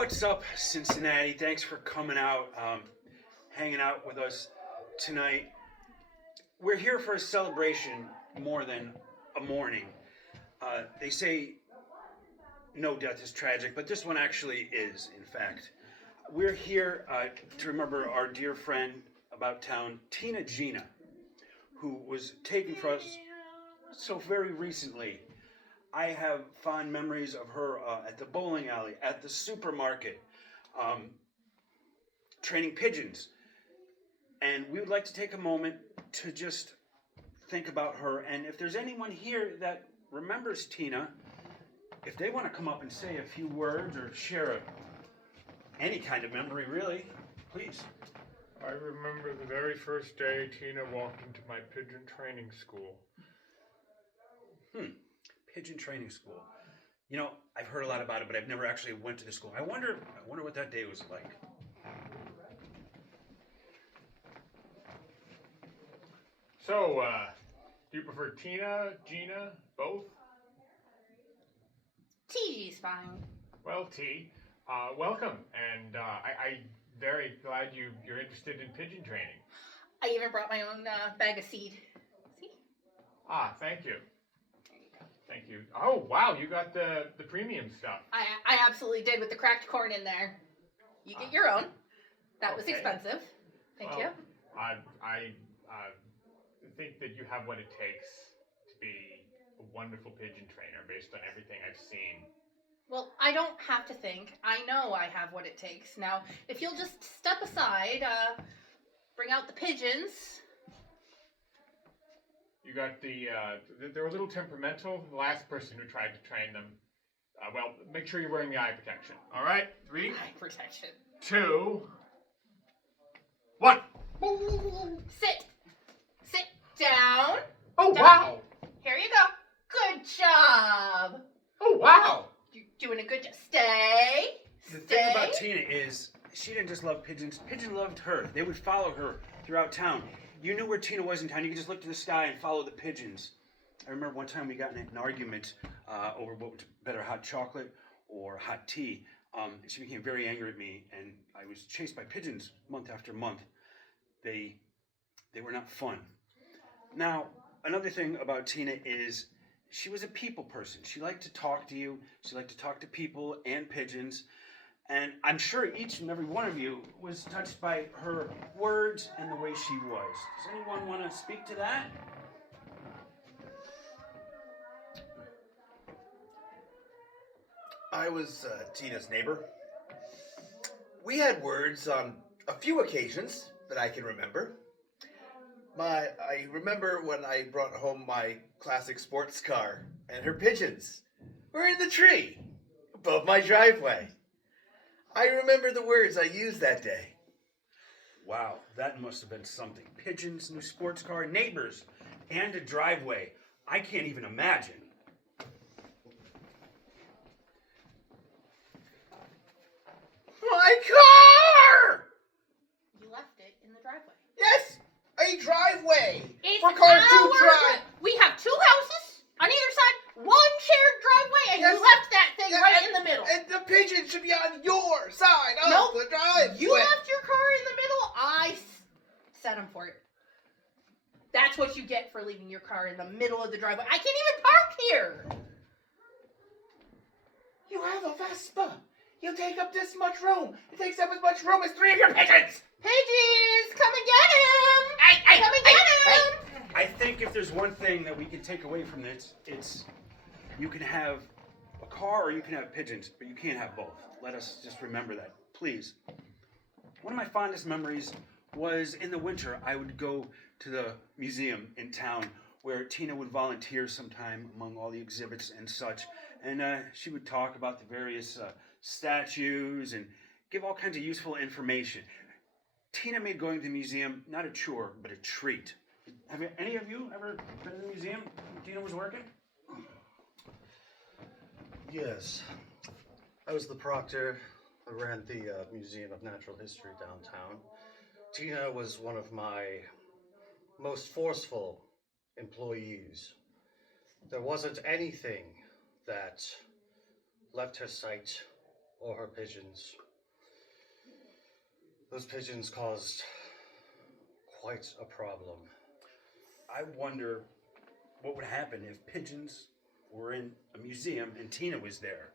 What's up, Cincinnati? Thanks for coming out, hanging out with us tonight. We're here for a celebration more than a mourning. They say no death is tragic, but this one actually is, in fact. We're here to remember our dear friend about town, Gina, who was taken from us so very recently. I have fond memories of her at the bowling alley, at the supermarket, training pigeons. And we would like to take a moment to just think about her. And if there's anyone here that remembers Tina, if they want to come up and say a few words or share any kind of memory, really, please. I remember the very first day Tina walked into my pigeon training school. Pigeon training school. You know, I've heard a lot about it, but I've never actually went to the school. I wonder what that day was like. So, do you prefer Tina, Gina, both? TG's fine. Well, T, welcome, and I'm very glad you're interested in pigeon training. I even brought my own bag of seed. See? Ah, thank you. There you go. Thank you. Oh, wow, you got the premium stuff. I absolutely did with the cracked corn in there. You get your own. That was Okay. expensive. Thank you. I think that you have what it takes to be a wonderful pigeon trainer based on everything I've seen. Well, I don't have to think. I know I have what it takes. Now, if you'll just step aside, bring out the pigeons. You got they're a little temperamental. The last person who tried to train them. Well, make sure you're wearing the eye protection. All right? 3, Eye protection. 2, 1. Sit. Sit down. Oh, Down. wow. Here you go. Good job. Oh, wow. You're doing a good job. Stay. The thing about Tina is she didn't just love pigeons. Pigeons loved her. They would follow her throughout town. You knew where Tina was in town. You could just look to the sky and follow the pigeons. I remember one time we got in an argument over what was better, hot chocolate or hot tea. She became very angry at me, and I was chased by pigeons month after month. They were not fun. Now, another thing about Tina is she was a people person. She liked to talk to you. She liked to talk to people and pigeons. And I'm sure each and every one of you was touched by her words and the way she was. Does anyone want to speak to that? I was Tina's neighbor. We had words on a few occasions that I can remember. I remember when I brought home my classic sports car and her pigeons were in the tree above my driveway. I remember the words I used that day. Wow, that must have been something. Pigeons, new sports car, neighbors, and a driveway. I can't even imagine. My car! You left it in the driveway. Yes, a driveway It's for cars to our drive. We have 2 houses on either side, one shared driveway, and Yes. you left that thing Yeah, right and- in the middle. And the pigeon should be on your side of Nope. the driveway. You left your car in the middle. I set him for it. That's what you get for leaving your car in the middle of the driveway. I can't even park here. You have a Vespa. You take up this much room. It takes up as much room as 3 of your pigeons. Pigeons, come and get him. Come and get him. I think if there's one thing that we can take away from this, it's you can have a car or you can have pigeons, but you can't have both. Let us just remember that, please. One of my fondest memories was in the winter. I would go to the museum in town where Tina would volunteer sometime among all the exhibits and such, and she would talk about the various statues and give all kinds of useful information. Tina made going to the museum not a chore, but a treat. Have any of you ever been to the museum when Tina was working? Yes. I was the proctor. I ran the Museum of Natural History downtown. Tina was one of my most forceful employees. There wasn't anything that left her sight or her pigeons. Those pigeons caused quite a problem. I wonder what would happen if pigeons were in a museum and Tina was there.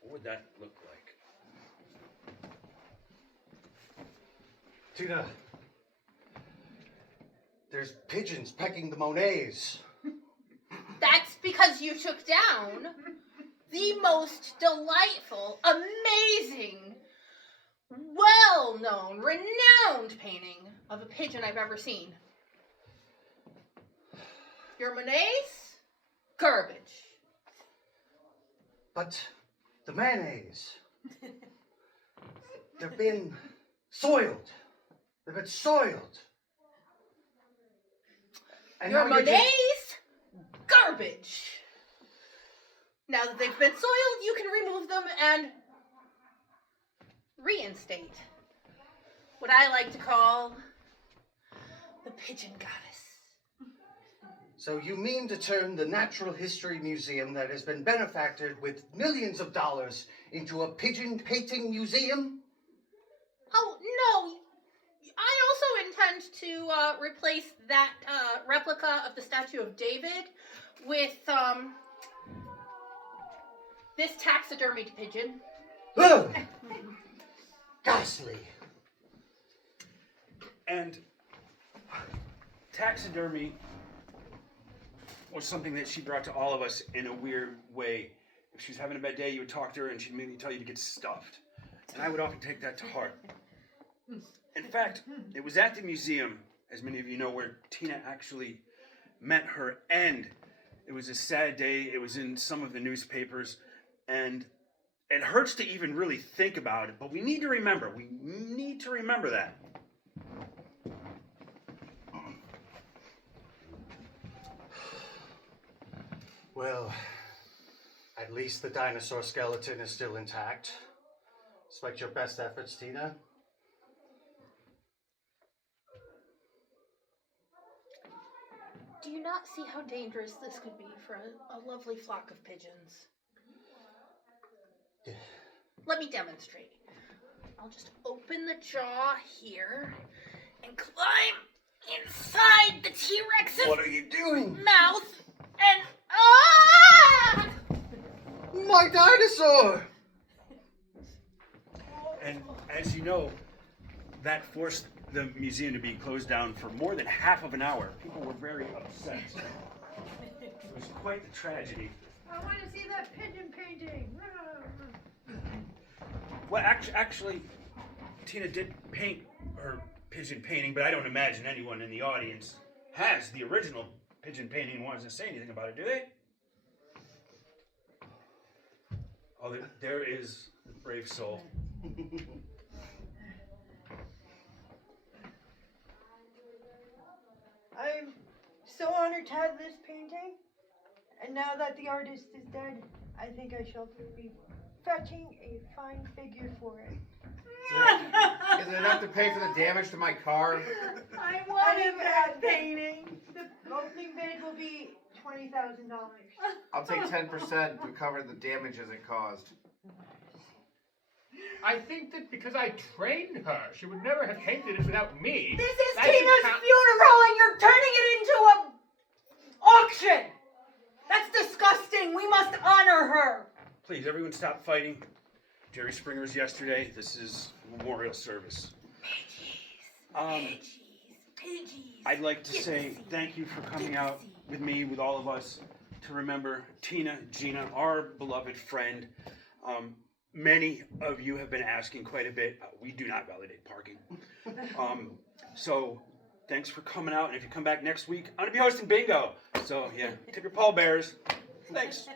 What would that look like? Tina, there's pigeons pecking the Monets. That's because you took down the most delightful, amazing, well-known, renowned painting of a pigeon I've ever seen. Your Monets? Garbage. But the mayonnaise, they've been soiled. They've been soiled. And Your now you're Monets? Garbage. Now that they've been soiled, you can remove them and reinstate what I like to call the pigeon goddess. So you mean to turn the Natural History Museum that has been benefactored with millions of dollars into a pigeon painting museum? Oh, no. I also intend to replace that replica of the statue of David with this taxidermied pigeon. Ugh! Ghastly. And taxidermy was something that she brought to all of us in a weird way. If she was having a bad day, you would talk to her and she'd maybe tell you to get stuffed. And I would often take that to heart. In fact, it was at the museum, as many of you know, where Tina actually met her end. It was a sad day. It was in some of the newspapers. And it hurts to even really think about it, but we need to remember. We need to remember that. Well, at least the dinosaur skeleton is still intact. Despite your best efforts, Tina. Do you not see how dangerous this could be for a lovely flock of pigeons? Let me demonstrate. I'll just open the jaw here and climb inside the T-Rex's What are you doing? mouth and ah! My dinosaur! And as you know, that forced the museum to be closed down for more than half of an hour. People were very upset. It was quite the tragedy. I want to see that pigeon painting. Well, actually, Tina did paint her pigeon painting, but I don't imagine anyone in the audience has the original pigeon painting and wants to say anything about it, do they? Oh, there is the brave soul. I'm so honored to have this painting, and now that the artist is dead, I think I shall be fetching a fine figure for it. Is it enough to pay for the damage to my car? I wanted that painting. The opening bid will be $20,000. I'll take 10% to cover the damages it caused. I think that because I trained her, she would never have painted it without me. This is That should Tina's count- funeral, and you're turning it into an auction. That's disgusting. We must honor her. Please, everyone stop fighting. Jerry Springer's yesterday. This is memorial service. Pidgeys. I'd like to Get say the seat. thank you for coming Get the out seat. with me, with all of us, to remember Tina, Gina, our beloved friend. Many of you have been asking quite a bit. We do not validate parking. So thanks for coming out. And if you come back next week, I'm going to be hosting bingo. So yeah, tip your pallbearers. Thanks.